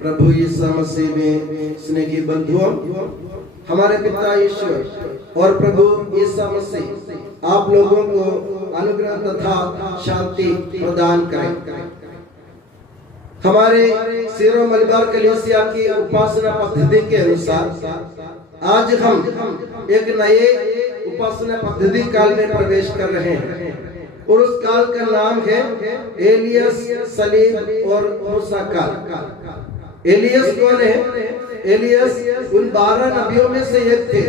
प्रभु यीशु मसीह में स्नेही बंधुओं, हमारे पिता ईश्वर और प्रभु यीशु मसीह आप लोगों को अनुग्रह तथा शांति प्रदान करें। हमारे सीरो मलबार कलीसिया की उपासना पद्धति के अनुसार आज हम एक नए उपासना पद्धति काल में प्रवेश कर रहे हैं और उस काल का नाम है एलियस, सलीब और मूसा काल। एलियस कौन है? एलियस उन 12 नबियों में से एक थे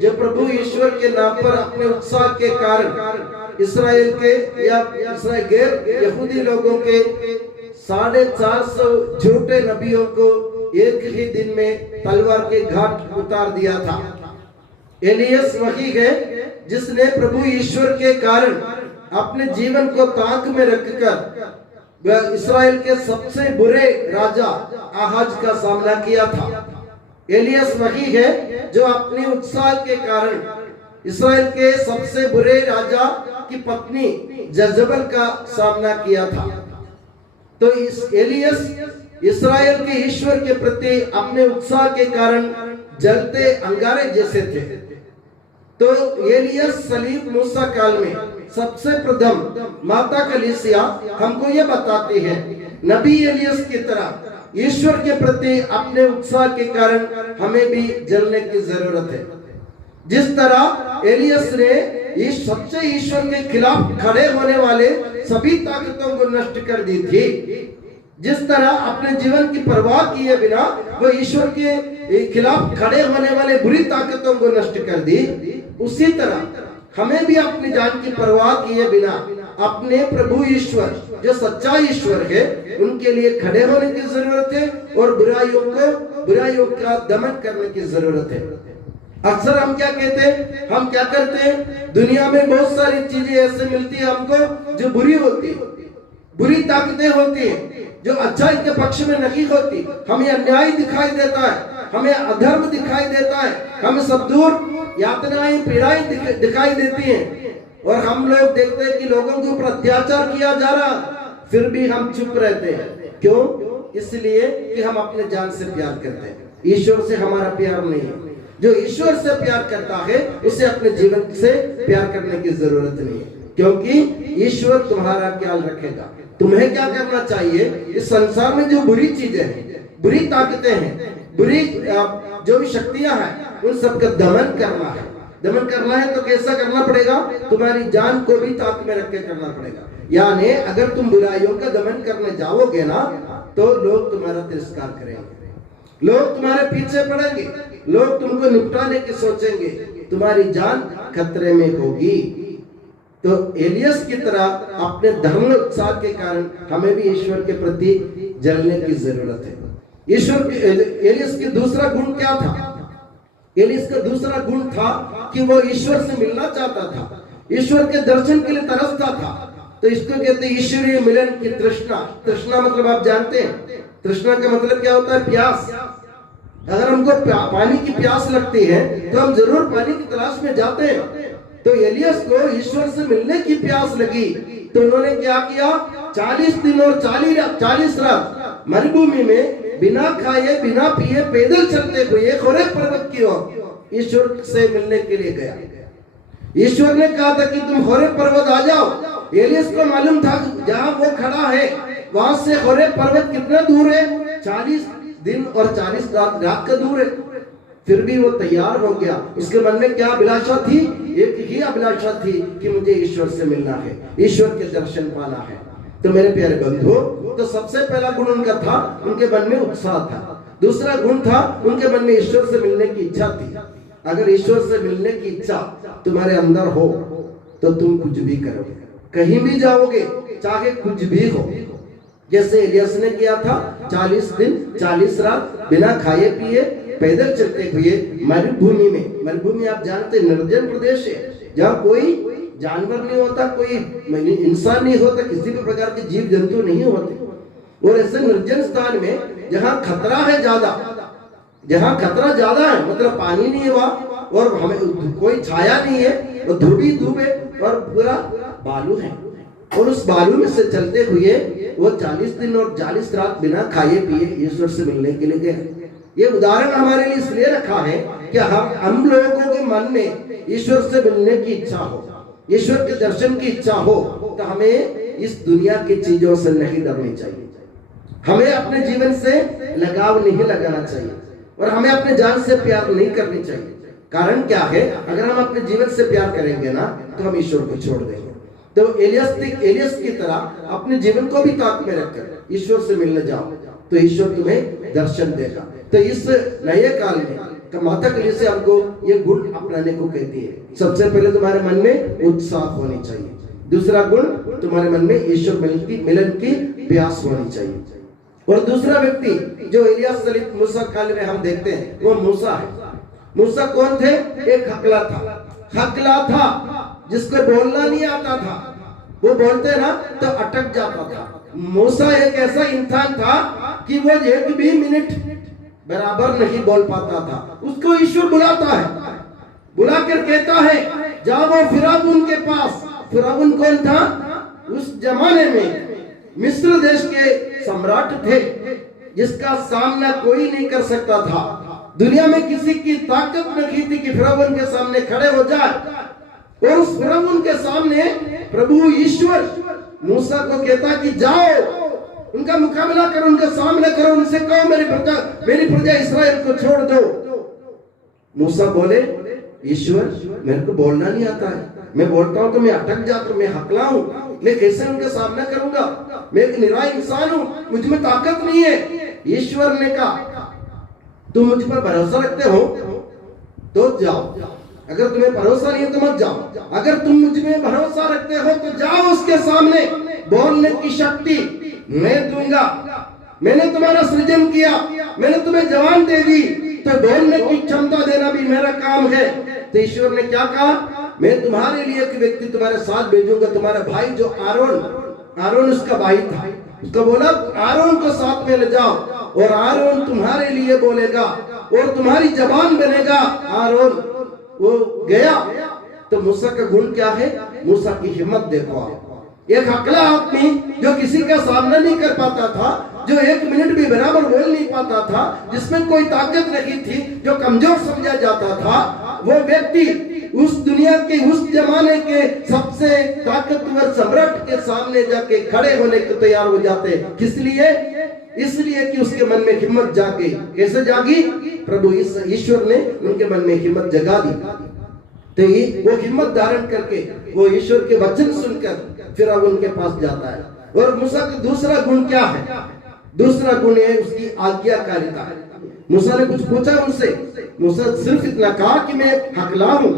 जो प्रभु ईश्वर के नाम पर अपने उत्साह के कारण इस्राएल के या इस्राएल गैर यहूदी लोगों के 450 झूठे नबियों को एक ही दिन में तलवार के घाट उतार दिया था। एलियस वही है जिसने प्रभु ईश्वर के कारण अपने जीवन को ताक में रखकर इस्राएल के सबसे बुरे राजा आहाज का सामना किया था। एलियस वही है जो अपने उत्साह के कारण इस्राएल के सबसे बुरे राजा की पत्नी जजबल का सामना किया था। तो इस एलियस इस्राएल के ईश्वर के प्रति अपने उत्साह के कारण जलते अंगारे जैसे थे। तो एलियस, सलीब, मूसा काल में सबसे प्रथम माता कलीसिया हमको ये बताती है नबी एलियस की तरह ईश्वर के प्रति अपने उत्साह के कारण हमें भी जलने की जरूरत है। जिस तरह एलियस ने इस सच्चे ईश्वर के खिलाफ खड़े होने वाले सभी ताकतों को नष्ट कर दी थी, जिस तरह अपने जीवन की परवाह किए बिना वो ईश्वर के खिलाफ खड़े होने वाले बुरी ताकतों को नष्ट कर दी, उसी तरह हमें भी अपनी जान की परवाह किए बिना अपने प्रभु ईश्वर जो सच्चा ईश्वर है उनके लिए खड़े होने की जरूरत है और बुराइयों का दमन करने की जरूरत है। अक्सर हम क्या कहते हैं, हम क्या करते हैं, दुनिया में बहुत सारी चीजें ऐसे मिलती है हमको जो बुरी होती है, बुरी ताकतें होती है जो अच्छाई के पक्ष में नहीं होती। हमें अन्याय दिखाई देता है, हमें अधर्म दिखाई देता है, हमें सब दूर यातनाएं, पीड़ाएं दिखाई देती हैं और हम लोग देखते हैं कि लोगों के ऊपर अत्याचार किया जा रहा, फिर भी हम चुप रहते हैं। क्यों? इसलिए कि हम अपने जान से प्यार करते हैं, ईश्वर से हमारा प्यार नहीं है। जो ईश्वर से प्यार करता है उसे अपने जीवन से प्यार करने की जरूरत नहीं है, क्योंकि ईश्वर तुम्हारा ख्याल रखेगा। तुम्हें क्या करना चाहिए? इस संसार में जो बुरी चीजें हैं, बुरी ताकतें हैं, बुरी जो भी शक्तियां हैं, उन सबका दमन करना है। दमन करना है तो कैसा करना पड़ेगा? तुम्हारी जान को भी ताक में रख के करना पड़ेगा। यानी अगर तुम बुराइयों का दमन करने जाओगे ना तो लोग तुम्हारा तिरस्कार करेंगे, लोग तुम्हारे पीछे पड़ेंगे, लोग तुमको निपटाने की सोचेंगे, तुम्हारी जान खतरे में होगी। तो एलियस की तरह अपने धर्म उत्साह के कारण हमें भी ईश्वर के प्रति जलने की जरूरत है। एलियस का दूसरा गुण क्या था? एलियस का दूसरा गुण था कि वो ईश्वर से मिलना चाहता था, ईश्वर के दर्शन के लिए तरसता था। तो इसको कहते हैं ईश्वरीय मिलन की तृष्णा। तृष्णा मतलब आप जानते हैं, तृष्णा का मतलब क्या होता है? प्यास। अगर हमको पानी की प्यास लगती है तो हम जरूर पानी की तलाश में जाते हैं। तो एलियस को ईश्वर से मिलने की प्यास लगी तो उन्होंने क्या किया? 40 दिन और 40 रात मरुभूमि में बिना खाए बिना पिए पैदल चलते हुए होरेब पर्वत की ओर ईश्वर से मिलने के लिए गया। ईश्वर ने कहा था कि तुम होरेब पर्वत आ जाओ। एलियस को मालूम था जहां वो खड़ा है वहां से होरेब पर्वत कितना दूर है? 40 दिन और 40 रात का दूर है। फिर भी वो तैयार हो गया। उसके मन में क्या अभिलाषा थी? एक ही अभिलाषा थी कि मुझे ईश्वर से मिलना है, ईश्वर के दर्शन पाना है। तो मेरे प्यारे बंधु, तो सबसे पहला गुण उनका था, उनके मन में उत्साह था। दूसरा गुण था, उनके मन में ईश्वर से मिलने की इच्छा थी। अगर ईश्वर से मिलने की इच्छा तुम्हारे अंदर हो तो तुम कुछ भी करोगे, कहीं भी जाओगे, चाहे कुछ भी हो। जैसे एलियस ने किया था, 40 दिन 40 रात बिना खाए पिए पैदल चलते हुए मरुभूमि में। मरुभूमि आप जानते निर्जन प्रदेश है जहाँ कोई जानवर नहीं होता, कोई इंसान नहीं होता, किसी भी प्रकार के जीव जंतु नहीं होते। और ऐसे निर्जन स्थान में जहाँ खतरा है ज्यादा, जहाँ खतरा ज्यादा है मतलब पानी नहीं हुआ और हमें कोई छाया नहीं है और धूप ही धूप है और पूरा बालू है, और उस बालू में से चलते हुए वो 40 दिन और 40 रात बिना खाए पिए ईश्वर से मिलने के लिए गए। ये उदाहरण हमारे लिए इसलिए रखा है कि हम लोगों के मन में ईश्वर से मिलने की इच्छा हो, ईश्वर के दर्शन की इच्छा हो, तो हमें इस दुनिया की चीजों से नहीं डरनी चाहिए, हमें अपने जीवन से लगाव नहीं लगाना चाहिए और हमें अपने जान से प्यार नहीं करनी चाहिए। कारण क्या है, अगर हम अपने जीवन से प्यार करेंगे ना तो हम ईश्वर को छोड़ देंगे। तो एलियस की तरह अपने जीवन को भी ताक में रखकर ईश्वर से मिलने जाओ तो ईश्वर तुम्हें दर्शन देगा। तो इस नए काल में माता कलीसिया हमको ये गुण अपनाने को कहती है। सबसे पहले तुम्हारे मन में उत्साह होनी चाहिए, दूसरा गुण तुम्हारे मन में ईश्वर मिलन की प्यास होनी चाहिए। और दूसरा व्यक्ति जो इलियास सलीम मूसा काल में हम देखते हैं वो मूसा है। मूसा कौन थे? एक हकला था जिसको बोलना नहीं आता था, वो बोलते ना तो अटक जाता था। मूसा एक ऐसा इंसान था कि वो एक भी मिनट बराबर नहीं बोल पाता था। उसको ईश्वर बुलाता है, बुलाकर कहता है जाओ फिरौन के पास। फिरौन कौन था? उस जमाने में मिस्र देश के सम्राट थे जिसका सामना कोई नहीं कर सकता था। दुनिया में किसी की ताकत नहीं थी कि फिरौन के सामने खड़े हो जाए। और उस फिरौन के सामने प्रभु ईश्वर मूसा को कहता कि जाओ उनका मुकाबला करो, उनके सामने करो, उनसे कहो मेरी प्रजा इस्राएल को छोड़ दो। मूसा बोले ईश्वर मेरे को बोलना नहीं आता है, मैं बोलता हूँ तो मैं अटक जाता हूँ, मैं हकला हूँ, मैं कैसे उनका सामना करूंगा, मैं एक निराय इंसान हूँ, मुझ में ताकत नहीं है। ईश्वर ने कहा तुम मुझ पर भरोसा रखते हो तो जाओ, अगर तुम्हें भरोसा नहीं है तो मत जाओ। अगर तुम मुझ में भरोसा रखते हो तो जाओ, उसके सामने बोलने की शक्ति मैं दूंगा। मैंने तुम्हारा सृजन किया, मैंने तुम्हें जवान दे दी, तो बोलने की क्षमता देना भी मेरा काम है। तो ईश्वर ने क्या कहा, मैं तुम्हारे लिए एक व्यक्ति तुम्हारे साथ भेजूंगा, तुम्हारा भाई जो आरोन उसका भाई था, उसको बोला आरोन को साथ में ले जाओ और आरोन तुम्हारे लिए बोलेगा और तुम्हारी जबान बनेगा आरोन। वो गया। तो मूसा का गुण क्या है? मूसा की हिम्मत देखो आप, एक हकला आदमी जो किसी का सामना नहीं कर पाता था, जो एक मिनट भी बराबर बोल नहीं पाता था, जिसमें कोई ताकत नहीं थी, जो कमजोर समझा जाता था, वो व्यक्ति उस दुनिया के उस जमाने के सबसे ताकतवर सम्राट के सामने जाके खड़े होने को तैयार हो जाते। किस लिए? इसलिए कि उसके मन में हिम्मत जागी। कैसे जागी? प्रभु ईश्वर ने उनके मन में हिम्मत जगा दी। तो वो हिम्मत धारण करके वो ईश्वर के वचन सुनकर फिर अब उनके पास जाता है। और मूसा का दूसरा गुण क्या है? दूसरा गुण है उसकी आज्ञाकारिता। मूसा ने कुछ पूछा उनसे, मूसा सिर्फ इतना कहा कि मैं हकला हूं,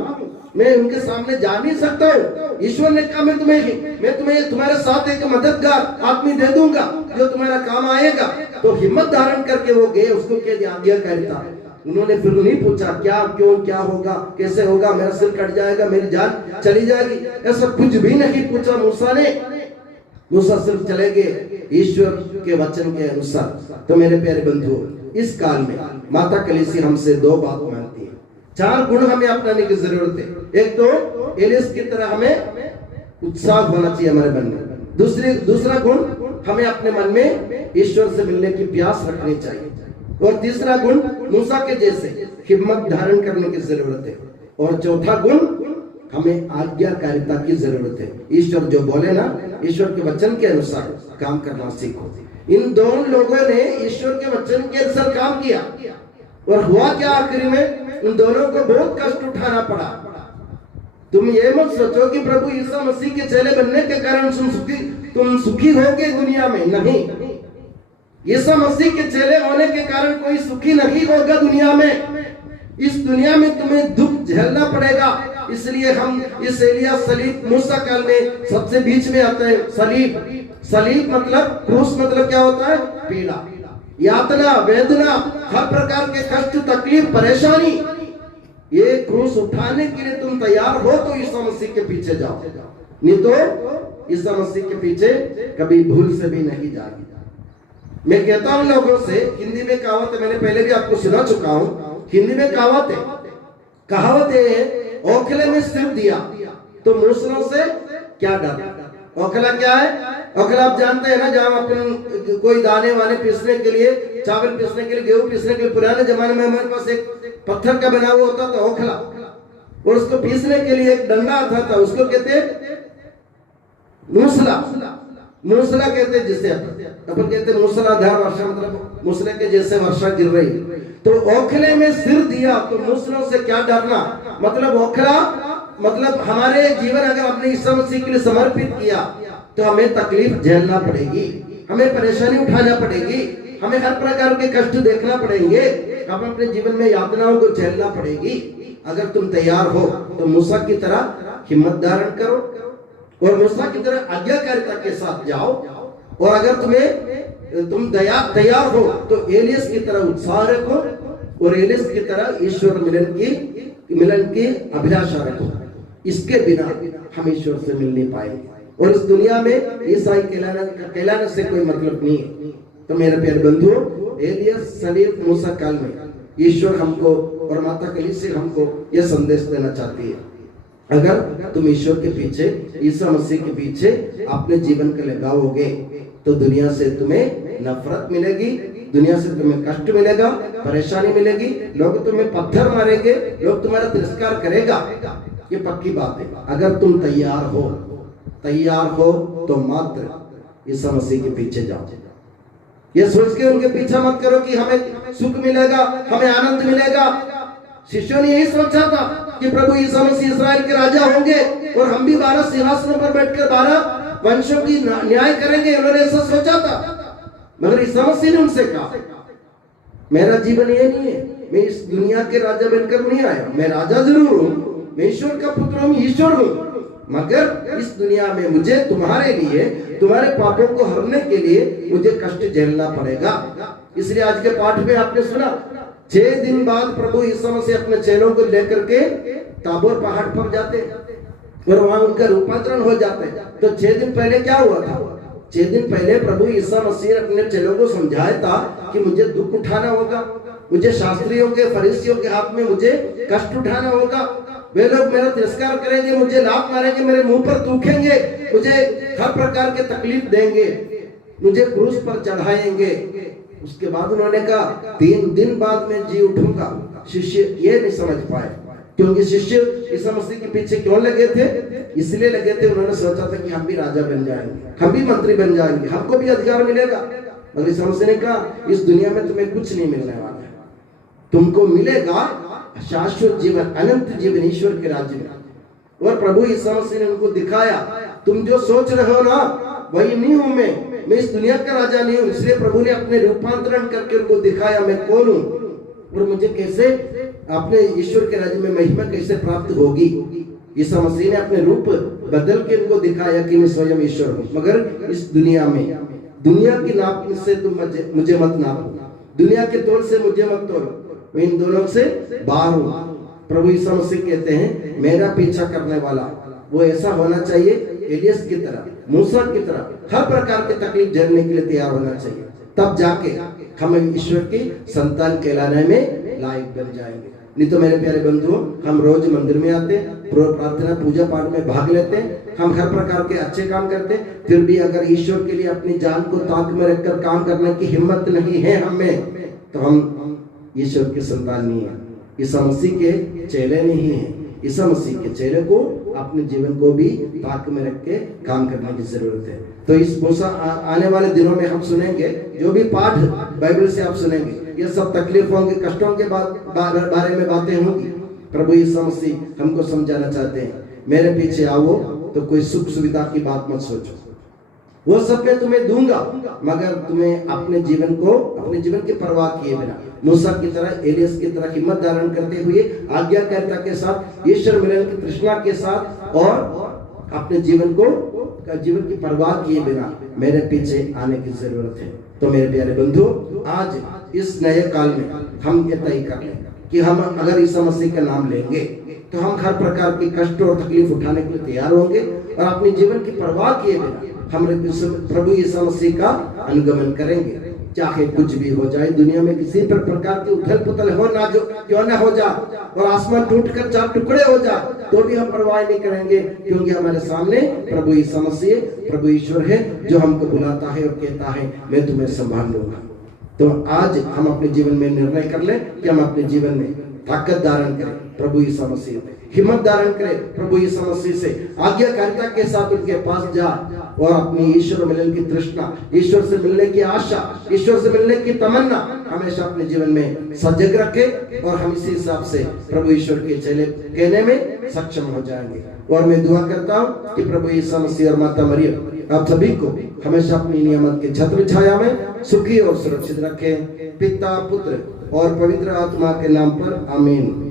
मैं उनके सामने जा नहीं सकता हूँ। ईश्वर ने कहा मैं तुम्हें तुम्हारे साथ एक मददगार आदमी दे दूंगा जो तुम्हारा काम आएगा। तो हिम्मत धारण करके वो गए, उसको क्या आज्ञाकारिता। उन्होंने फिर नहीं पूछा क्या क्यों क्या होगा कैसे होगा, मेरा सिर कट जाएगा, मेरी जान चली जाएगी, ऐसा कुछ भी नहीं पूछा मूसा ने। मूसा सिर्फ चले गए ईश्वर के वचन के अनुसार। तो मेरे प्यारे बंधुओं, इस काल में माता कलीसिया हमसे दो बात मांगती है, चार गुण हमें अपनाने की जरूरत है। एक तो एलियस की तरह हमें उत्साह होना चाहिए हमारे मन में। दूसरा गुण हमें अपने मन में ईश्वर से मिलने की प्यास रखनी चाहिए। और तीसरा गुण मूसा के जैसे हिम्मत धारण करने की जरूरत है। और चौथा गुण हमें आज्ञाकारिता की जरूरत है। ईश्वर जो बोले ना, ईश्वर के वचन के अनुसार काम करना सीखो। इन दोनों लोगों ने ईश्वर के वचन के अनुसार काम किया और हुआ क्या आखिरी में? उन दोनों को बहुत कष्ट उठाना पड़ा। तुम ये मत सोचो कि प्रभु यीशु मसीह के चेले बनने के कारण तुम सुखी होगे दुनिया में। नहीं, यीशु मसीह के चेले होने के कारण कोई सुखी नहीं होगा दुनिया में। इस दुनिया में तुम्हें दुख झेलना पड़ेगा। इसलिए हम इस एलियास सलीब मूसा काल में सबसे बीच में आते हैं। सलीब मतलब क्रूस, मतलब क्या होता है? पीड़ा, यातना, वेदना, हर प्रकार के कष्ट, तकलीफ, परेशानी। ये क्रूस उठाने के लिए तुम तैयार हो तो यीशु मसीह के पीछे जाओ, नहीं तो यीशु मसीह के पीछे कभी भूल से भी नहीं जाओगे। मैं कहता हूं लोगों से, हिंदी में कहावत है, मैंने पहले भी आपको सुना चुका हूं। हिंदी में कहावत है, ओखले में सिर दिया तो मूसलों से क्या डर, ओखला क्या है? ओखला आप जानते हैं ना, जहाँ अपन कोई दाने वाने पीसने के लिए, चावल पीसने के लिए, गेहूं पीसने के लिए, पुराने जमाने में हमारे पास एक पत्थर का बना हुआ होता था ओखला, और उसको पीसने के लिए एक डंडा आता था, उसको कहते मूसला। मूसला कहते जिसे अपन कहते मूसलाधार वर्षा, मतलब मूसले के जैसे वर्षा गिर रही। तो ओखले में सिर दिया तो मूसलों से क्या डरना, मतलब ओखला मतलब हमारे जीवन अगर हमने ईसा मसीह के लिए समर्पित किया तो हमें तकलीफ झेलना पड़ेगी, हमें परेशानी उठाना पड़ेगी, हमें हर प्रकार के कष्ट देखना पड़ेंगे, हम अपने जीवन में यातनाओं को झेलना पड़ेगी। अगर तुम तैयार हो तो मूसा की तरह हिम्मत धारण करो और मूसा की तरह आज्ञाकारिता के साथ जाओ, और अगर तुम तैयार हो तो एलियस की तरह उत्साह रखो और एलियस की तरह ईश्वर मिलन की अभिलाषा रखो। इसके बिना हम ईश्वर से मिल नहीं पाएंगे, और इस दुनिया में ईसाई कहलाने से कोई मतलब नहीं है। तो मेरे प्यारे बंधुओं, एलियस सलीब मूसा काल में ईश्वर हमको और माता कलीसिया हमको यह संदेश देना चाहती है, अगर तुम ईश्वर के पीछे, ईसा मसीह के पीछे अपने जीवन को लगाओगे तो दुनिया से तुम्हें नफरत मिलेगी, दुनिया से तुम्हें कष्ट मिलेगा, परेशानी मिलेगी, लोग तुम्हें पत्थर मारेंगे, लोग तुम्हारा तिरस्कार करेगा, ये पक्की बात है। अगर तुम तैयार हो तो मात्र ईसा मसीह के पीछे जाओ। ये सोच के उनके पीछे मत करो कि हमें सुख मिलेगा, हमें आनंद मिलेगा। शिष्यों ने यही सोचा था कि प्रभु ईसा मसीह इस्राएल के राजा होंगे और हम भी 12 सिंहासनों पर बैठकर 12 वंशों की न्याय करेंगे, उन्होंने ऐसा सोचा था। मगर ईसा मसीह ने उनसे कहा, मेरा जीवन ये नहीं है, मैं इस दुनिया के राजा बनकर नहीं आया, मैं राजा जरूर हूँ, मैं ईश्वर का पुत्र हूँ, ईश्वर हूँ, मगर इस दुनिया में मुझे तुम्हारे लिए, तुम्हारे पापों को हरने के लिए मुझे कष्ट झेलना पड़ेगा। इसलिए आज के पाठ में आपने सुना 6 दिन बाद प्रभु ईसा मसीह अपने चेलों को लेकर के ताबोर पहाड़ पर जाते और वहां उनका रूपांतरण हो जाते। तो 6 दिन पहले क्या हुआ था? 6 दिन पहले प्रभु ईसा मसीह ने अपने चेलों को समझाया था कि मुझे दुख उठाना होगा, मुझे शास्त्रियों के, फरीसियों के हाथ में मुझे कष्ट उठाना होगा, वे लोग मेरा तिरस्कार करेंगे, मुझे लात मारेंगे, मेरे मुंह पर थूकेंगे, मुझे हर प्रकार के तकलीफ देंगे, मुझे क्रूस पर चढ़ाएंगे। उसके बाद उन्होंने कहा 3 दिन बाद मैं जी उठूंगा। शिष्य ये नहीं समझ पाए, क्योंकि शिष्य ईसा मसीह के पीछे क्यों लगे थे? इसलिए लगे थे, उन्होंने सोचा था कि हम भी राजा बन जाएंगे, हम भी मंत्री बन जाएंगे, हमको भी अधिकार मिलेगा। मगर ईसा मसीह ने कहा इस दुनिया में तुम्हें कुछ नहीं मिलने वाला है, तुमको मिलेगा शाश्वत जीवन, अनंत जीवन ईश्वर के राज्य में। और प्रभु ईसा मसीह ने उनको दिखाया, तुम जो सोच रहे हो ना वही नहीं हूं मैं इस दुनिया का राजा नहीं हूं। इसलिए प्रभु ने अपने रूपांतरण करके उनको दिखाया मैं कौन हूं और मुझे कैसे अपने ईश्वर के राज्य में महिमा कैसे प्राप्त होगी। ईसा मसीह ने अपने रूप बदल के उनको दिखाया कि मैं स्वयं ईश्वर हूं। मगर इस दुनिया में, दुनिया की नाप से तुम मुझे मत नापो, दुनिया के तौल से मुझे मत तोलो, मैं इन दोनों से बाहर हूं। प्रभु ईसा मसीह कहते हैं मेरा पीछा करने वाला वो ऐसा होना चाहिए एलियस की तरह, मूसा की तरह हर प्रकार के तकलीफ झेलने के लिए तैयार होना चाहिए, तब जाके हम ईश्वर की संतान कहलाने में लायक बन जाएंगे। नहीं तो मेरे प्यारे बंधुओं, हम रोज मंदिर में आते, प्रार्थना पूजा पाठ में भाग लेते, हम हर प्रकार के अच्छे काम करते, फिर भी अगर ईश्वर के लिए अपनी जान को ताक में रखकर काम करने की हिम्मत नहीं है हमें, तो हम ईश्वर के संतान नहीं है, ईसा मसीह के चेले नहीं है। ईसा मसीह के चेले को अपने जीवन को भी ताक में रख के काम करने की जरूरत है। तो इस आने वाले दिनों में हम सुनेंगे, जो भी पाठ बाइबल से आप सुनेंगे, ये सब तकलीफों के, कष्टों के बारे में बातें होंगी। प्रभु ईसा मसीह हमको समझाना चाहते हैं, मेरे पीछे आओ तो कोई सुख सुविधा की बात मत सोचो, वो सब मैं तुम्हें दूंगा, मगर तुम्हें अपने जीवन को, अपने जीवन की परवाह किए बिना मूसा की तरह, एलियस की तरह हिम्मत धारण करते हुए आज्ञाकारिता के साथ, ईश्वर मिलन की तृष्णा के साथ और अपने जीवन की परवाह किए बिना मेरे पीछे आने की जरूरत है। तो मेरे प्यारे बंधु, आज इस नए काल में हम ये तय कर लें कि हम अगर ईसा मसीह का नाम लेंगे तो हम हर प्रकार की कष्ट और तकलीफ उठाने के लिए तैयार होंगे और अपने जीवन की परवाह किए बिना हम प्रभु ईसा मसीह का अनुगमन करेंगे। चाहे कुछ भी हो जाए, दुनिया में किसी पर प्रकार की उथल पुथल हो ना जो क्यों ना हो जा, और आसमान टूटकर चार टुकड़े हो जा, तो भी हम परवाह नहीं करेंगे, क्योंकि हमारे सामने प्रभु यीशु मसीह प्रभु ईश्वर है, जो हमको बुलाता है और कहता है मैं तुम्हें संभाल लूंगा। तो आज हम अपने जीवन में निर्णय कर लें कि हम अपने जीवन में ताकत धारण करें प्रभु यीशु मसीह में, हिम्मत धारण करें प्रभु यीशु मसीह से, आज्ञाकारिता के साथ उनके पास जा और अपनी ईश्वर मिलने की तृष्णा, ईश्वर से मिलने की आशा, ईश्वर से मिलने की तमन्ना हमेशा अपने जीवन में सजग रखे, और हम इसी हिसाब से प्रभु ईश्वर के चेले कहने में सक्षम हो जाएंगे। और मैं दुआ करता हूँ कि प्रभु यीशु मसीह और माता मरियम आप सभी को हमेशा अपनी नियामत के छत्र छाया में सुखी और सुरक्षित रखें, पिता पुत्र और पवित्र आत्मा के नाम पर आमीन।